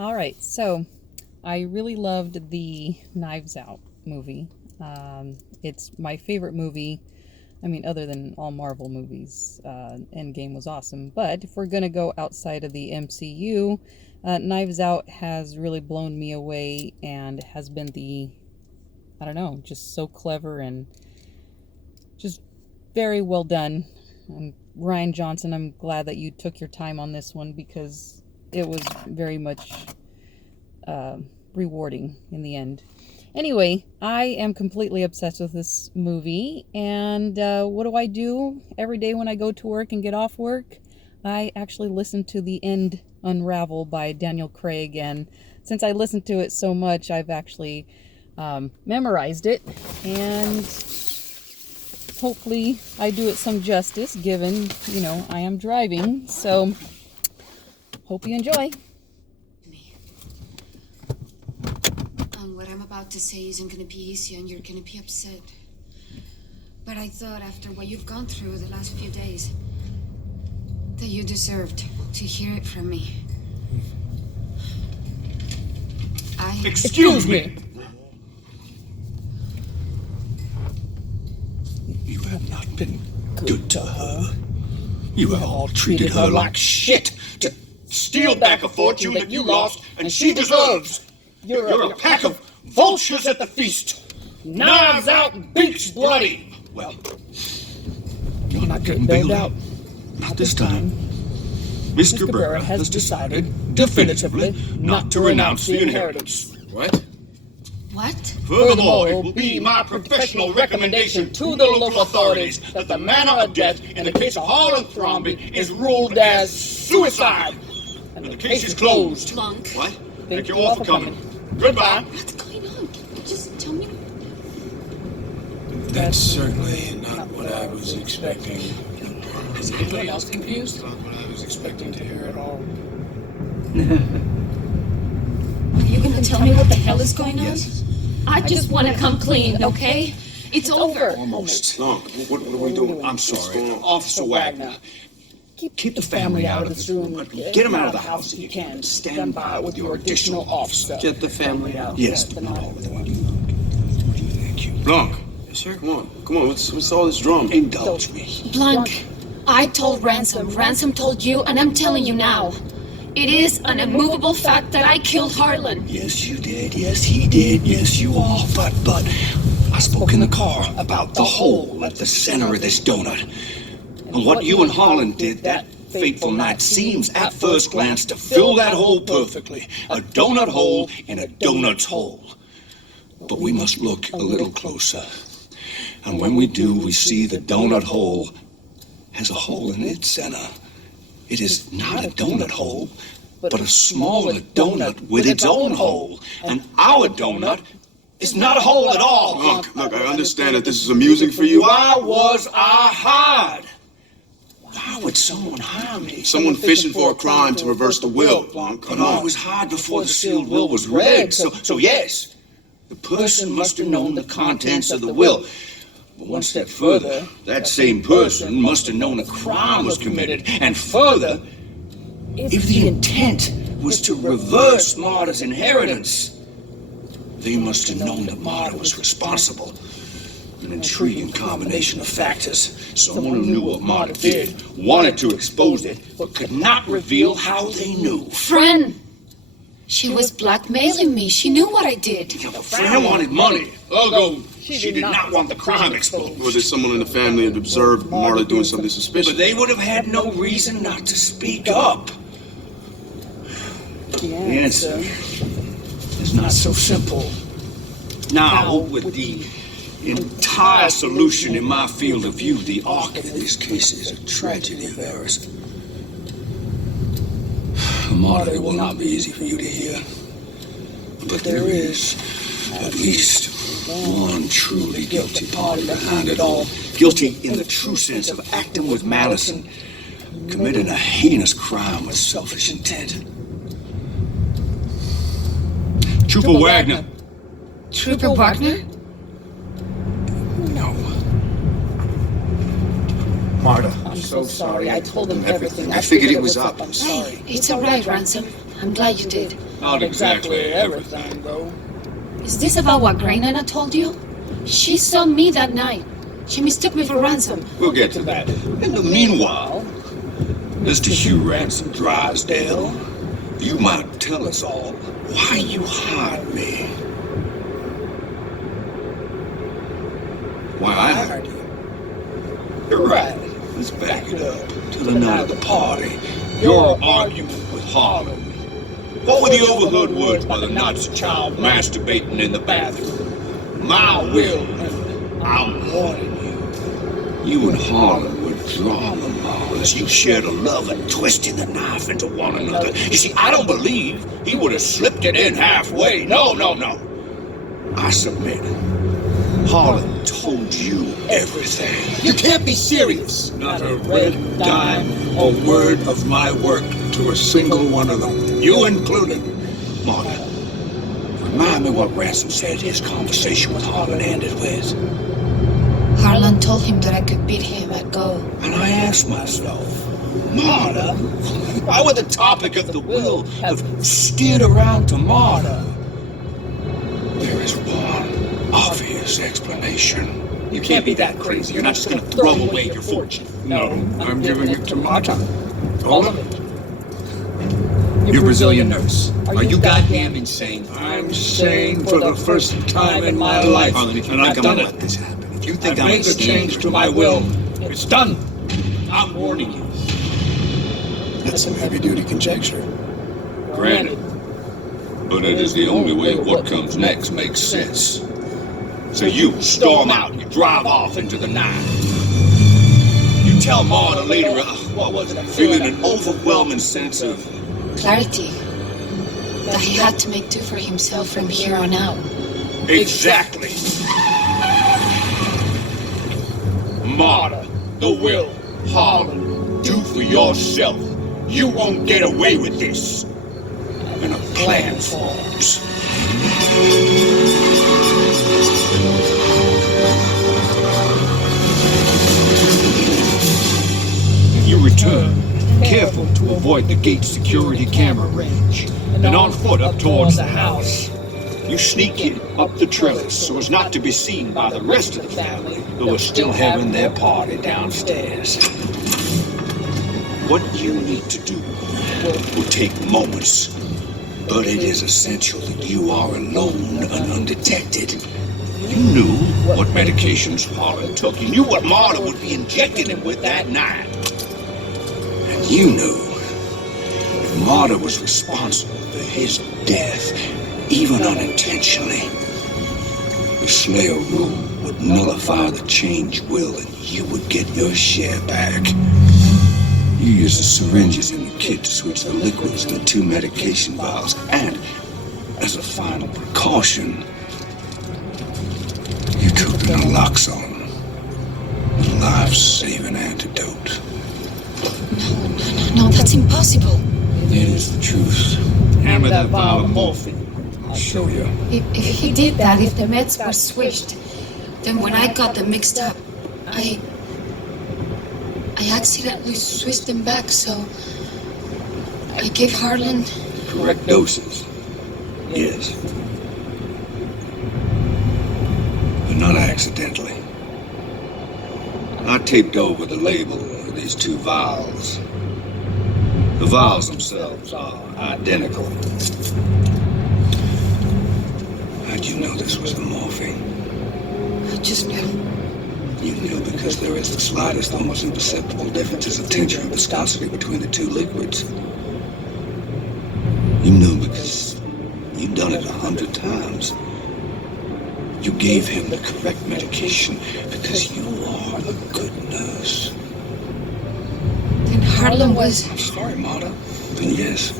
All right, so I really loved the Knives Out movie. It's my favorite movie. I mean, other than all Marvel movies, Endgame was awesome. But if we're going to go outside of the MCU, Knives Out has really blown me away and has been I don't know, just so clever and just very well done. Ryan Johnson, I'm glad that you took your time on this one because it was very much rewarding in the end. Anyway, I am completely obsessed with this movie, and what do? Every day when I go to work and get off work, I actually listen to The End Unravel by Daniel Craig, and since I listened to it so much, I've actually memorized it, and hopefully I do it some justice, given, I am driving, so hope you enjoy. What I'm about to say isn't gonna be easy and you're gonna be upset. But I thought after what you've gone through the last few days, that you deserved to hear it from me. Excuse me! You have not been good to her. You have all treated her like shit to steal back a fortune that you lost and she deserves. You're a pack of vultures at the feast. Knives out, beaks bloody. Well, you're not getting bailed out. Not this time. Miss Cabrera has decided definitively not to renounce the inheritance. What? What? Furthermore, it will be my professional recommendation to the local authorities that the manner of death in the case of Harlan Thrombey is ruled as suicide. And the case is closed. Monk. What? Thank you all for coming. Goodbye. What's going on? Just tell me. That's certainly not what I was expecting. Is anyone else confused about what I was expecting to hear at all? Are you gonna tell me what the hell is going on? Yes. I just want to come clean, okay? It's over. Almost. Look, what are we doing? I'm sorry. Officer Wagner. Keep the family out of this room. Get them out of the house if you can. Stand by with your additional officer. Get the family out. Yes, but not all of them. Thank you. Blanc. Yes, sir? Come on. What's all this drama? Indulge me. Blanc, I told Ransom. Ransom told you, and I'm telling you now. It is an immovable fact that I killed Harlan. Yes, you did. Yes, he did. Yes, you all. But I spoke in the car about the hole at the center of this donut. And what you and Harlan did that fateful night seems, at first glance, to fill that hole perfectly. A donut hole in a donut's hole. But we must look a little closer. And when we do, we see the donut hole has a hole in its center. It is not a donut hole, but a smaller donut with its own hole. And our donut is not a hole at all. Look, I understand that this is amusing for you. Why was I hired? Why would someone hire me? Someone fishing for a crime to reverse the will, Blanc. But I was hired before the sealed will was read. So yes, the person must have known the contents of the will. But one step further, that same person must have known a crime was committed. And further, if the intent was to reverse Marta's inheritance, they must have known that Marta was responsible. An intriguing combination of factors. Someone who knew what Marta did, wanted to expose it, but could not reveal how they knew. Fren! She was blackmailing me. She knew what I did. Yeah, but Fran wanted money. Ergo, she did not want the crime exposed. Was it someone in the family that observed Marta doing something suspicious? But they would have had no reason not to speak up. The answer is not so simple. Now, with the entire solution in my field of view, the arc of this case is a tragedy of errors. Marta, it will not be easy for you to hear, but there is at least one truly guilty party behind it all. Guilty in the true sense of acting with malice and committing a heinous crime with selfish intent. Trooper Wagner. Trooper Wagner? No. Marta. I'm so sorry. I told him everything. I figured it was up. I'm sorry. Hey, it's all right, Ransom. I'm glad you did. Not exactly everything, though. Is this about what Grainana told you? She saw me that night. She mistook me for Ransom. We'll get to that. In the meanwhile, Mr. Hugh Ransom Drysdale, you might tell us all why you hired me. Why I hired you? You're right. Let's back it up to the night of the party. Your argument with Harlan. What were the overheard words by the Nazi child masturbating in the bathroom? My will, and I'm warning you. You and Harlan were drama models. You shared a love of twisting the knife into one another. You see, I don't believe he would have slipped it in halfway. No, no, no. I submit. Harlan told you everything. You can't be serious. Not a red dime or word of my work to a single one of them. You included. Marta, remind me what Ransom said his conversation with Harlan ended with. Harlan told him that I could beat him at Go. And I asked myself, Marta, why would the topic of the will have steered around to Marta? There is one obvious explanation. You can't be that crazy. You're not just going to throw away your fortune. No, I'm giving it to Marta. All of it. You Brazilian nurse. Are you goddamn insane? I'm sane for the first time in my life. And I don't let this happen. If you think I've made the change to my will, it's done. I'm warning you. That's some heavy-duty conjecture. Granted. But it is the only way what comes next makes sense. So you storm out and you drive off into the night. You tell Marta later, what was it, feeling an overwhelming sense of Clarity. That he had to make do for himself from here on out. exactly. Marta, the will, Harlan, do for yourself. You won't get away with this. And a plan forms. You return, careful to avoid the gate security camera range, and on foot up towards the house. You sneak in up the trellis so as not to be seen by the rest of the family who are still having their party downstairs. What you need to do will take moments, but it is essential that you are alone and undetected. You knew what medications Harlan took. You knew what Marta would be injecting him with that night. And you knew if Marta was responsible for his death, even unintentionally, the Slayer rule would nullify the change will and you would get your share back. You used the syringes in the kit to switch the liquids to the 2 medication vials, and as a final precaution, you took the naloxone, the life-saving antidote. No, that's impossible. It is the truth. Hammer that vial of morphine. I'll show you. If he did that, if the meds were switched, then when I got them mixed up, I accidentally switched them back, so I gave Harlan... Correct doses. Yes. But not accidentally. I taped over the label of these 2 vials. The vials themselves are identical. How'd you know this was the morphine? I just knew. You knew because there is the slightest, almost imperceptible differences of tincture and viscosity between the 2 liquids. You knew because you'd done it 100 times. You gave him the correct medication because you are the good nurse. Then Harlan was... I'm sorry, Marta. Then yes.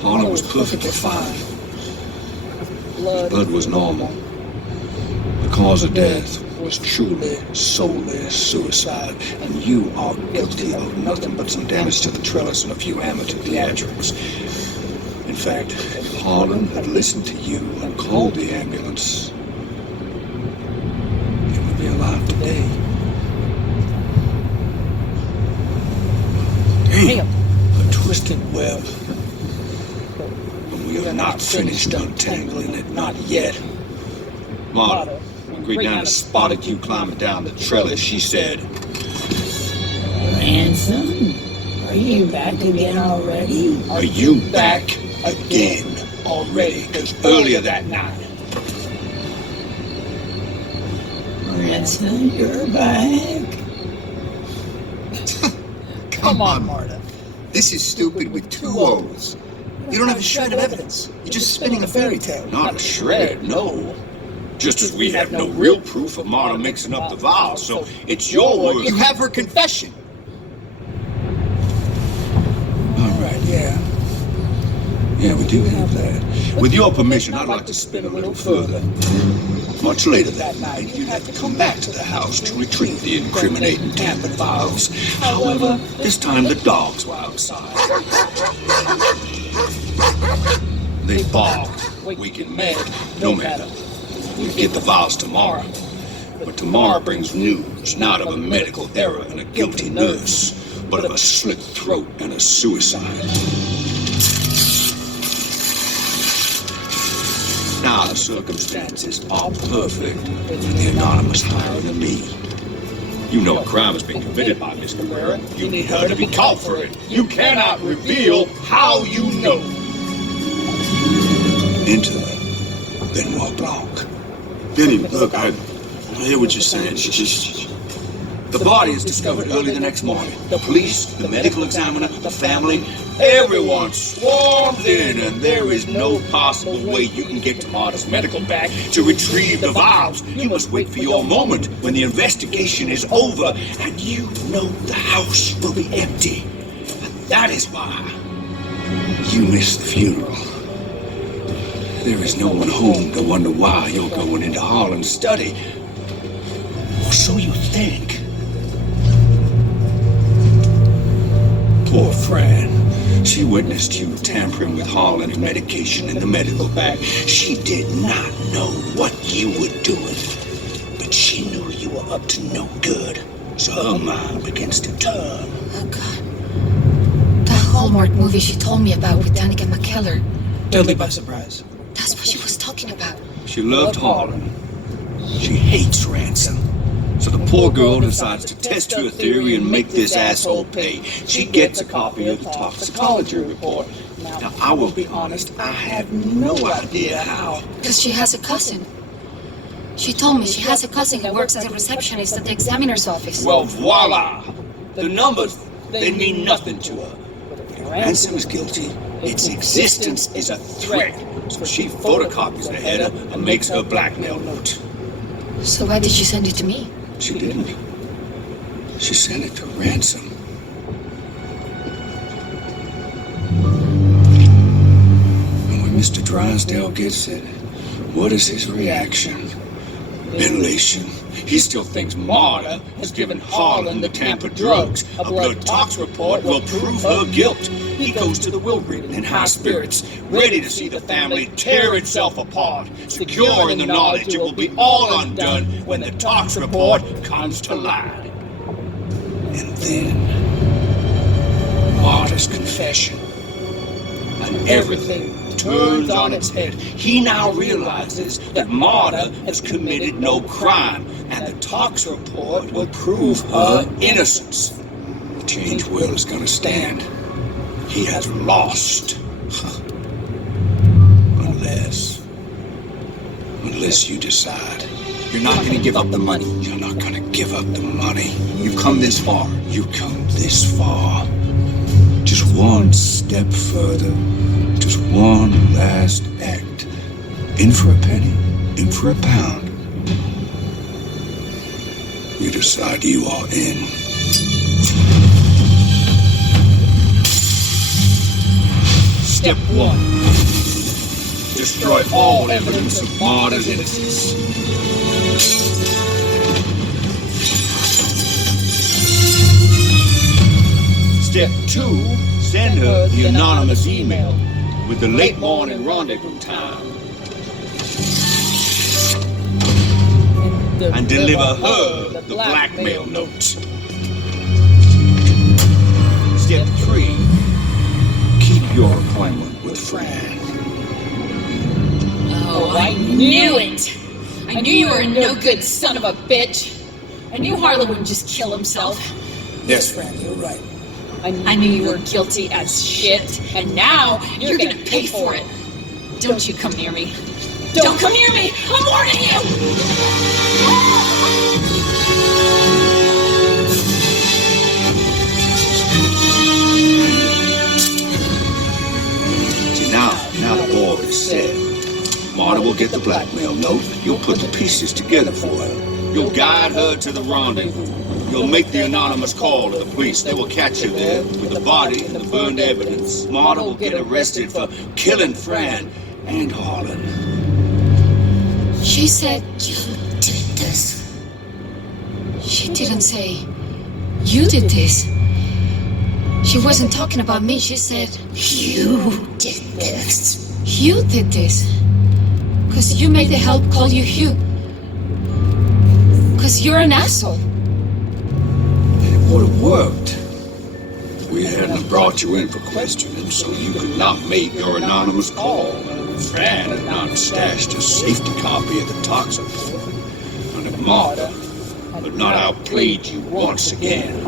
Harlan was perfectly fine. His blood was normal. The cause of death was truly, solely suicide, and you are guilty of nothing but some damage to the trellis and a few amateur theatrics. In fact, if Harlan had listened to you and called the ambulance, he would be alive today. Damn, a twisted web. But we are not finished untangling it, not yet. Marta, when Great Nana spotted you climbing down the trellis, she said, Ransom? Are you back again already? "Are you back again already?" Because earlier that night, Ransom, you're back. Come on, Marta. This is stupid with two O's. You don't have a shred of evidence. You're just spinning a fairy tale. Not a shred, no. Just as we have no real proof of Marta mixing up the vials, so it's your word. You have her confession. All right, yeah. Yeah, we do have that. With your permission, I'd like to spin a little further. Much later that night, you had to come back to the house to retrieve the incriminating tampered vials. However, this time the dogs were outside. They barked, waking Meg. No matter. We'd get the vials tomorrow. But tomorrow brings news, not of a medical error and a guilty nurse, but of a slit throat and a suicide. Now the circumstances are perfect for the anonymous hiring me. You know a crime has been committed by Miss Cabrera. You need her to be caught for it. You cannot reveal how you know. Enter Benoit Blanc. Benny, look, I hear what you're saying. It's just... The body is discovered early the next morning. The police, the medical examiner, the family, everyone swarms in, and there is no possible way you can get to Marta's medical bag to retrieve the vials. You must wait for your moment when the investigation is over, and you know the house will be empty. And that is why you missed the funeral. There is no one home to wonder why you're going into Harlan's study. Or so you think. Poor Fran. She witnessed you tampering with Harlan's medication in the medical bag. She did not know what you were doing, but she knew you were up to no good. So her mind begins to turn. Oh, God. The Hallmark movie she told me about with Danica McKellar. Totally by surprise. That's what she was talking about. She loved Harlan. She hates Ransom. So the poor girl decides to test her theory and make this asshole pay. She gets a copy of the toxicology report. Now, I will be honest, I had no idea how. Because she has a cousin. She told me she has a cousin who works as a receptionist at the examiner's office. Well, voila! The numbers, they mean nothing to her. But if Ransom is guilty, its existence is a threat. So she photocopies the header and makes her blackmail note. So why did she send it to me? She didn't. She sent it to Ransom. And when Mr. Drysdale gets it, what is his reaction? Elation. He still thinks Marta has given Harlan the tampered drugs. A blood tox report will prove her guilt. He goes to the will reading in high spirits, ready to see the family tear itself apart, secure in the knowledge it will be all undone when the tox report comes to light. And then, Marta's confession. And everything turns on its head. He now realizes that Marta has committed no crime, and the tox report will prove her innocence. The change will is gonna stand. He has lost. Unless you decide. You're not gonna give up the money. You're not gonna give up the money. You've come this far. You've come this far. Just one step further. Just one last act. In for a penny, in for a pound. You decide you are in. Step 1. Destroy all evidence of Marta's innocence. Step 2. Send her the anonymous email with the late morning rendezvous time. And deliver her the blackmail note. Step 3. Keep your appointment with with Fran. Oh, I knew it! I knew you were a no-good son of a bitch! I knew Harlan wouldn't just kill himself. Yes, Fran, you're right. I knew you were guilty as shit, and now you're gonna pay for it. Don't you come near me. Don't come near me! I'm warning you! See, now the ball is set. Marta will get the blackmail note. You'll put the pieces together for her. You'll guide her to the rendezvous. You'll make the anonymous call to the police. They will catch you there with the body and the burned evidence. Marta will get arrested for killing Fran and Harlan. She said you did this. She didn't say you did this. She wasn't talking about me. She said you did this. You did this. Because you made the help call you Hugh. Because you're an asshole. It would have worked. We hadn't brought you in for questioning, so you could not make your anonymous call. Fran had not stashed a safety copy of the toxin for her. And if Marta had not outplayed you once again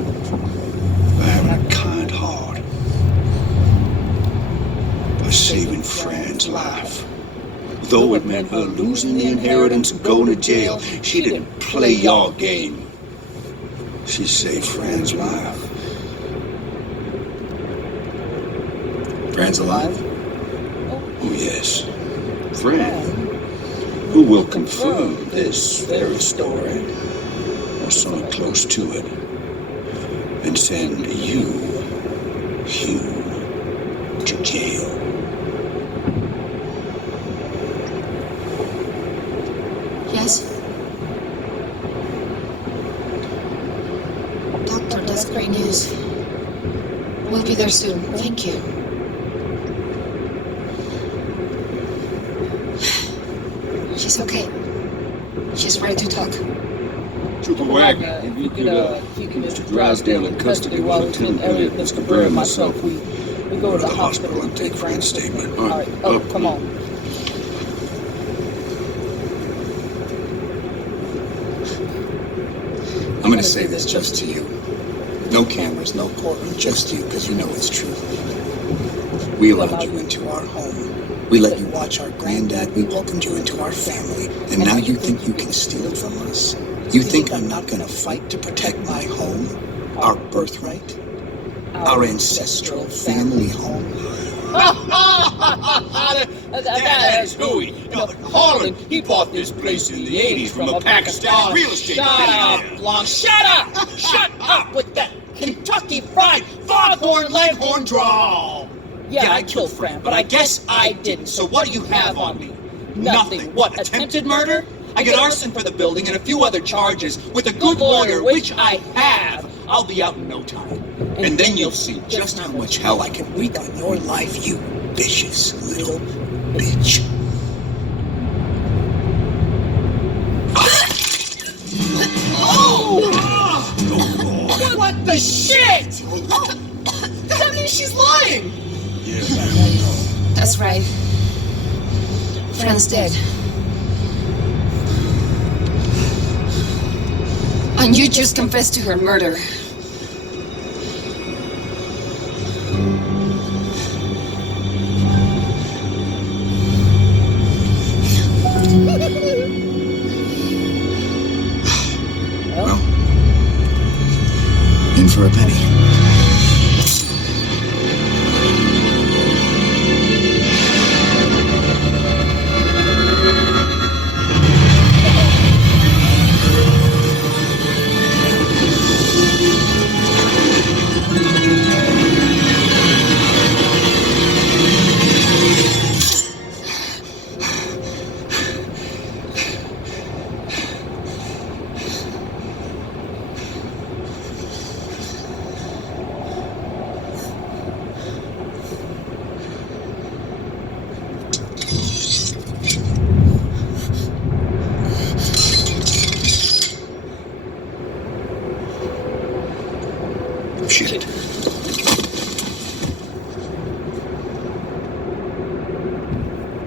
by having a kind heart, by saving Fran's life. Though it meant her losing the inheritance and going to jail, she didn't play your game. She saved Fran's life. Fran's alive? Oh, yes. Fran, who will confirm this very story, or something close to it, and send you, Hugh, to jail. Yes? Doctor, that's great news. We'll be there soon. Thank you. She's okay. She's ready to talk. Trooper Wagner, if you could keep Mr. Drysdale in custody while Lieutenant Elliot, Mr. Burr, and myself, we go to the hospital and take Fran's statement. All right. Oh, come on. I'm gonna say this just to you. No cameras, no courtroom, just you, because you know it's true. We allowed you into our home. We let you watch our granddad. We welcomed you into our family. And now you think you can steal it from us? You think I'm not gonna fight to protect my home? Our birthright? Our ancestral family home? That is hooey. No, Harlan, he bought this place in the 80s from a Pakistani real estate billionaire. Shut up! Shut up with that Kentucky Fried Foghorn Leghorn drawl! Yeah, I killed Fran, but I guess I didn't, so what do you have on me? Nothing. What, attempted murder? I get arson for the building and a few other charges. With a good lawyer, which I have, I'll be out in no time. And then you'll see just how much hell I can wreak on your life, you vicious little bitch. Oh! What the shit? That means she's lying! That's right. Fran's dead. And you just confessed to her murder. Well, in for a penny.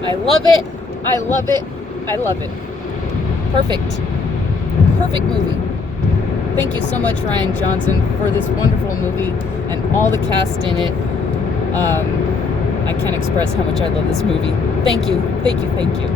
I love it. I love it. I love it. Perfect. Perfect movie. Thank you so much, Ryan Johnson, for this wonderful movie and all the cast in it. I can't express how much I love this movie. Thank you. Thank you. Thank you.